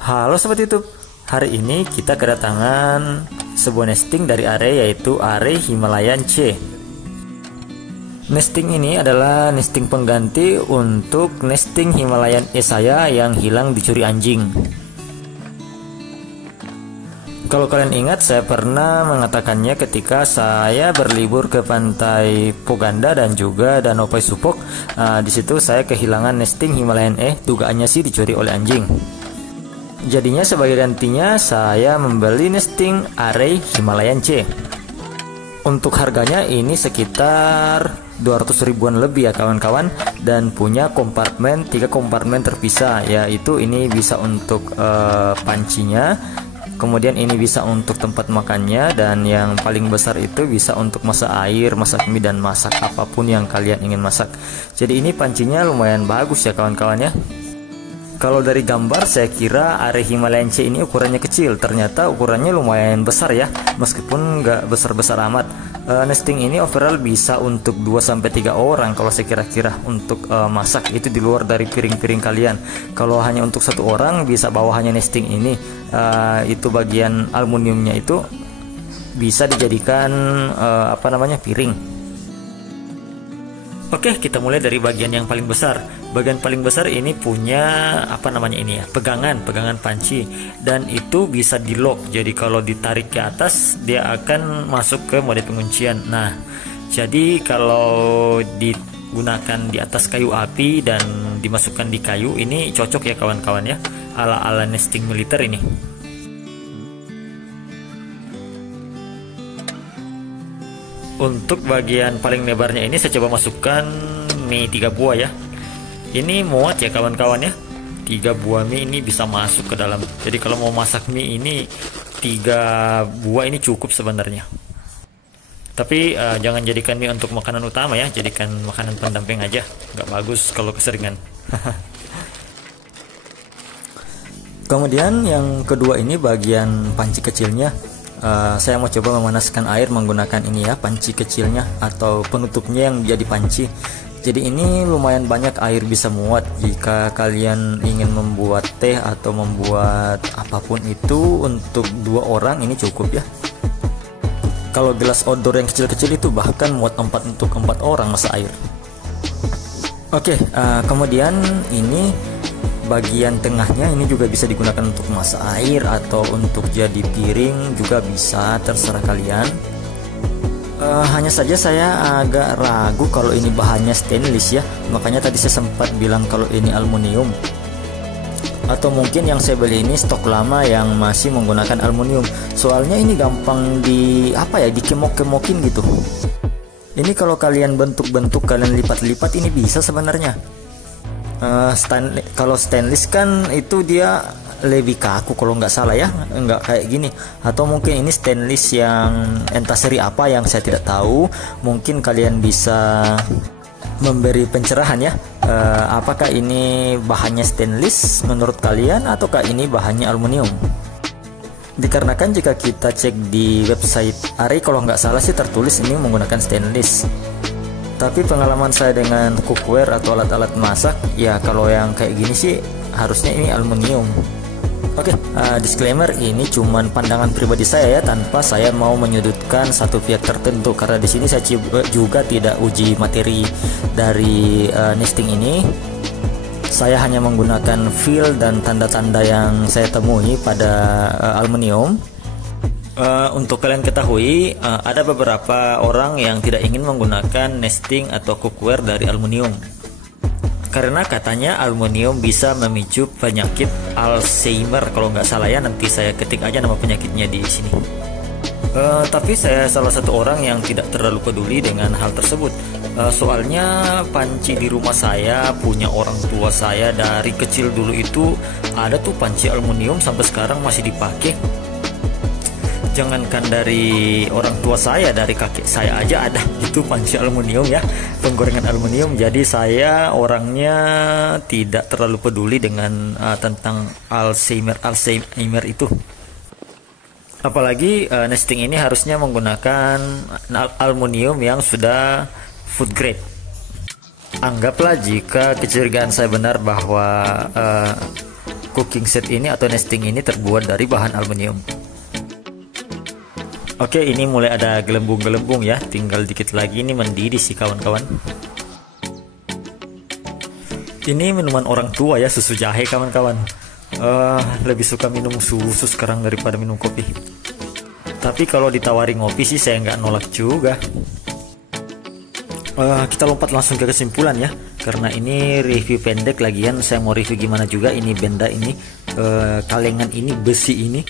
Halo Sobat YouTube, hari ini kita kedatangan sebuah nesting dari Are, yaitu Are Himalayan C. Nesting ini adalah nesting pengganti untuk nesting Himalayan E saya yang hilang dicuri anjing. Kalau kalian ingat, saya pernah mengatakannya ketika saya berlibur ke pantai Poganda dan juga Danau Paisupok. Di situ saya kehilangan nesting Himalayan E, dugaannya sih dicuri oleh anjing. Jadinya sebagai gantinya saya membeli nesting Are Himalayan C. Untuk harganya ini sekitar 200 ribuan lebih ya kawan-kawan, dan punya kompartemen, 3 kompartemen terpisah, yaitu ini bisa untuk pancinya, kemudian ini bisa untuk tempat makannya, dan yang paling besar itu bisa untuk masak air, masak mie, dan masak apapun yang kalian ingin masak. Jadi ini pancinya lumayan bagus ya kawan-kawan ya. Kalau dari gambar saya kira Are Himalayan C ini ukurannya kecil, ternyata ukurannya lumayan besar ya, meskipun nggak besar-besar amat. Nesting ini overall bisa untuk 2-3 orang kalau saya kira-kira untuk masak, itu di luar dari piring-piring kalian. Kalau hanya untuk 1 orang bisa bawa hanya nesting ini, itu bagian aluminiumnya itu bisa dijadikan piring. Oke, kita mulai dari bagian yang paling besar. Bagian paling besar ini punya pegangan panci, dan itu bisa di lock. Jadi kalau ditarik ke atas dia akan masuk ke mode penguncian. Nah, jadi kalau digunakan di atas kayu api dan dimasukkan di kayu, ini cocok ya kawan-kawan ya, ala-ala nesting militer ini. Untuk bagian paling lebarnya ini saya coba masukkan mie 3 buah ya. Ini muat ya kawan-kawan ya. 3 buah mie ini bisa masuk ke dalam. Jadi kalau mau masak mie ini 3 buah ini cukup sebenarnya. Tapi jangan jadikan mie untuk makanan utama ya, jadikan makanan pendamping aja. Nggak bagus kalau keseringan. Kemudian yang kedua ini bagian panci kecilnya. Saya mau coba memanaskan air menggunakan ini ya, panci kecilnya atau penutupnya yang jadi panci. Jadi ini lumayan banyak air bisa muat. Jika kalian ingin membuat teh atau membuat apapun itu untuk 2 orang ini cukup ya. Kalau gelas odor yang kecil-kecil itu bahkan muat 4 untuk 4 orang masa air. Oke, kemudian ini bagian tengahnya ini juga bisa digunakan untuk masak air atau untuk jadi piring juga bisa, terserah kalian. Hanya saja saya agak ragu kalau ini bahannya stainless ya, makanya tadi saya sempat bilang kalau ini aluminium. Atau mungkin yang saya beli ini stok lama yang masih menggunakan aluminium. Soalnya ini gampang dikemok-kemokin gitu. Ini kalau kalian bentuk-bentuk, kalian lipat-lipat ini bisa sebenarnya. Kalau stainless kan itu dia lebih kaku kalau nggak salah ya, nggak kayak gini. Atau mungkin ini stainless yang entah seri apa yang saya tidak tahu. Mungkin kalian bisa memberi pencerahan ya, apakah ini bahannya stainless menurut kalian ataukah ini bahannya aluminium. Dikarenakan jika kita cek di website Are, kalau nggak salah sih tertulis ini menggunakan stainless. Tapi pengalaman saya dengan cookware atau alat-alat masak, ya kalau yang kayak gini sih harusnya ini aluminium. Oke, disclaimer ini cuman pandangan pribadi saya ya, tanpa saya mau menyudutkan satu pihak tertentu, karena di sini saya juga tidak uji materi dari nesting ini. Saya hanya menggunakan feel dan tanda-tanda yang saya temui pada aluminium. Untuk kalian ketahui, ada beberapa orang yang tidak ingin menggunakan nesting atau cookware dari aluminium karena katanya aluminium bisa memicu penyakit Alzheimer kalau nggak salah ya. Nanti saya ketik aja nama penyakitnya di sini. Tapi saya salah satu orang yang tidak terlalu peduli dengan hal tersebut. Soalnya panci di rumah saya punya orang tua saya dari kecil dulu itu ada tuh panci aluminium sampai sekarang masih dipakai. Jangankan dari orang tua saya, dari kakek saya aja ada itu panci aluminium ya, penggorengan aluminium. Jadi saya orangnya tidak terlalu peduli dengan tentang Alzheimer itu. Apalagi nesting ini harusnya menggunakan aluminium yang sudah food grade. Anggaplah jika kecurigaan saya benar bahwa cooking set ini atau nesting ini terbuat dari bahan aluminium. Oke, ini mulai ada gelembung-gelembung ya, tinggal dikit lagi ini mendidih sih kawan-kawan. Ini minuman orang tua ya, susu jahe kawan-kawan. Lebih suka minum susu sekarang daripada minum kopi. Tapi kalau ditawari ngopi sih saya nggak nolak juga. Kita lompat langsung ke kesimpulan ya, karena ini review pendek lagian saya mau review gimana juga ini benda ini, kalengan ini, besi ini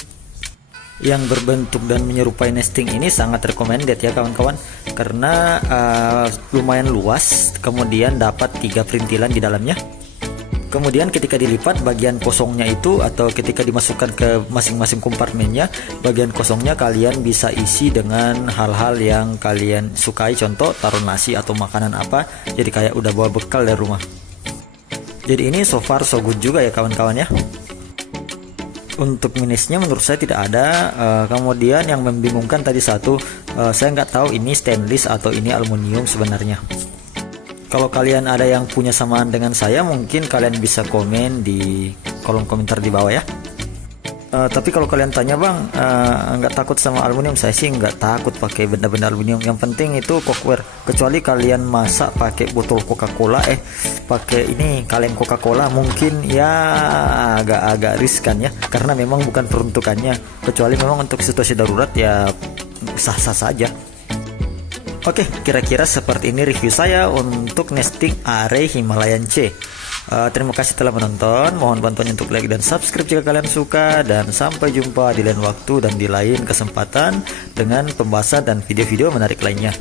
yang berbentuk dan menyerupai nesting ini sangat recommended ya kawan-kawan, karena lumayan luas, kemudian dapat 3 perintilan di dalamnya. Kemudian ketika dilipat bagian kosongnya itu, atau ketika dimasukkan ke masing-masing kompartemennya, bagian kosongnya kalian bisa isi dengan hal-hal yang kalian sukai, contoh taruh nasi atau makanan apa, jadi kayak udah bawa bekal dari rumah. Jadi ini so far so good juga ya kawan-kawan ya. Untuk minusnya menurut saya tidak ada. Kemudian yang membingungkan tadi satu, saya nggak tahu ini stainless atau ini aluminium sebenarnya. Kalau kalian ada yang punya samaan dengan saya, mungkin kalian bisa komen di kolom komentar di bawah ya. Tapi kalau kalian tanya bang, nggak takut sama aluminium, saya sih nggak takut pakai benda-benda aluminium. Yang penting itu cookware, kecuali kalian masak pakai botol Coca-Cola, pakai ini kaleng Coca-Cola, mungkin ya agak riskan ya, karena memang bukan peruntukannya. Kecuali memang untuk situasi darurat ya sah-sah saja. Oke, kira-kira seperti ini review saya untuk nesting Array Himalayan C. Terima kasih telah menonton. Mohon bantuan untuk like dan subscribe jika kalian suka. Dan sampai jumpa di lain waktu dan di lain kesempatan dengan pembahasan dan video-video menarik lainnya.